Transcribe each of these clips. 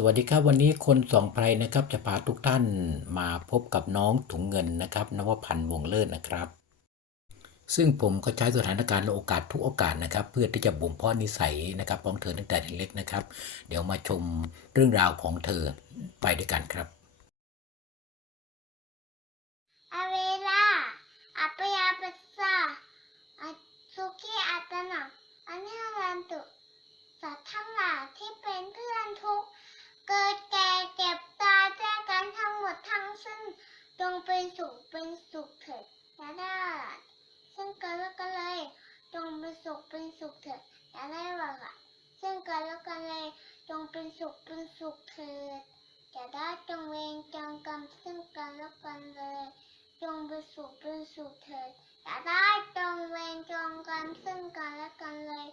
สวัสดีครับวันนี้คนสองไพรนะครับจะพาทุกท่านมาพบกับน้องถุงเงินนะครับนวพันธ์วงเลิศนะครับ ซึ่งผมก็ใช้สถานการณ์และโอกาสทุกโอกาสนะครับ เพื่อที่จะบ่มเพาะนิสัยนะครับของเธอตั้งแต่เล็กนะครับ เดี๋ยวมาชมเรื่องราวของเธอไปด้วยกันครับ Avera, apaya pesa, suki อัตนะอันนี้รันตุสัตว์ทั้งหลายที่เป็นเพื่อนทุกข์เกิดแก่เจ็บตายแยกกันทั้งหมดทั้งสิ้นจง เป็นสุขเป็นสุขเถิดอย่าได้ซึ่งกันและกันเลยจงเป็นสุขเป็นสุขเถิดอย่าได้หวังอะซึ่งกันและกันเลยจงเป็นสุขเป็นสุขเถิดอย่าได้จงเวรจงกรรมซึ่งกันและกันเลยจงเป็นสุขเป็นสุขเถิดอย่าได้จงเวรจงกรรมซึ่งกันและกันเลย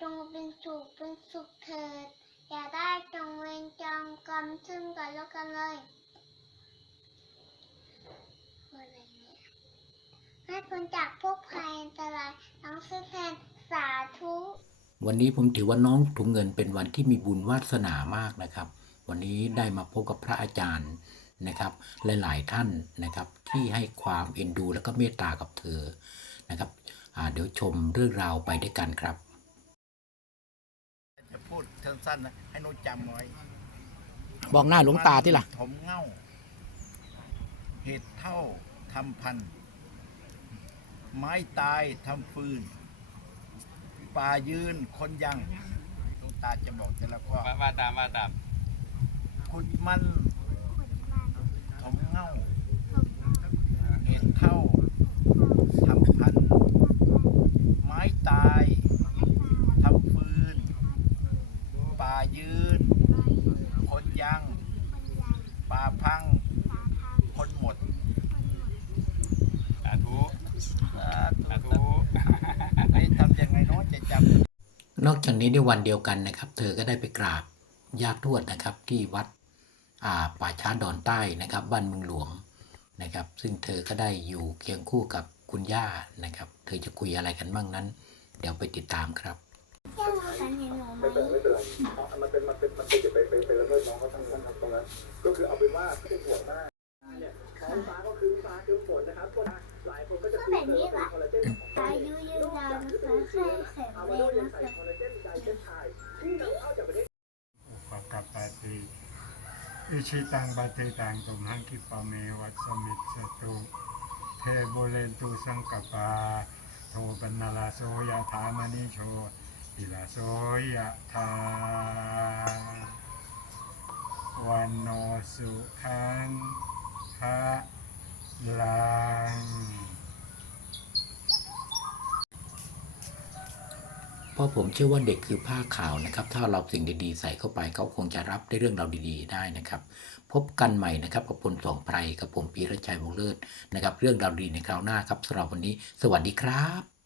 จงเป็นสุขเป็นสุขเถิดอย่าได้จงเวรจงกรรมซึ่งกันและกันเลยอะไรเนี่ย ให้พ้นจากพวกภัยอันตรายทั้งสิ้นแทนสาธุ วันนี้ผมถือว่าน้องถุงเงินเป็นวันที่มีบุญวาสนามากนะครับ วันนี้ได้มาพบกับพระอาจารย์นะครับหลาย ๆ ท่านนะครับที่ให้ความเอ็นดูและก็เมตตากับเธอนะครับอ่าเดี๋ยวชมเรื่องราวไปด้วยกันครับ จะพูดสั้นๆนะให้หนุจำไว้บอกหน้าหลวงตาที่ล่ะ ถมเง่า เหตุเท่าทำพันธุ์ ไม้ตายทำฟืน ป่ายืนคนยังหลวงตาจะบอกแต่ละข้อว่าว่าตามว่าตามขุดมันถมเง่าเหตุเท่าทำพันธุ์ไม้ตายทำฟืน ป่ายืนคนยัง ป่าพัง คนหมด สาธุ สา สา ธุ ธุ ไอ้ทำยังไงเนาะจะจ นอกจากนี้ในวันเดียวกันนะครับ เธอก็ได้ไปกราบญาติทวดนะครับ ที่วัดป่าช้าดอนใต้นะครับบ้านเมืองหลวงนะครับ ซึ่งเธอก็ได้อยู่เคียงคู่กับคุณย่านะครับ เธอจะคุยอะไรกันบ้างนั้น เดี๋ยวไปติดตามครับย่าโมสันเห็นหนูไหมไม่เป็นไม่เป็นไรมันเป็นมันเป็นมันเป็นอย่าไปไปไปละเมิดน้องเขาทั้งทั้งตรงนั้นก็คือเอาเป็นว่าเป็นห่วงมาก ก็แบบนี้แหละคอายุยืนยาวนะคะแค่แข็งแรงนะคะอุปกปาติอิชิตังปฏิตังตุมหังคิปะเมวัสมิตสตุเทโบเลนตุสังกปาโทปันนาลาโสยะถามณิโชติลาโสยะถาวันโนสุขังพระลัง เพ ราะผมเชื่อว่าเด็กคือผ้าขาวนะครับ ถ้าเราสิ่งดีๆ ใส่เข้าไปเขาคงจะรับได้เรื่องเราดีๆ ได้นะครับ พบกันใหม่นะครับกับพลสองไพรกับผมปีรชัยวงเลิศนะครับ เรื่องราวดีในคราวหน้าครับสำหรับวันนี้ สวัสดีครับ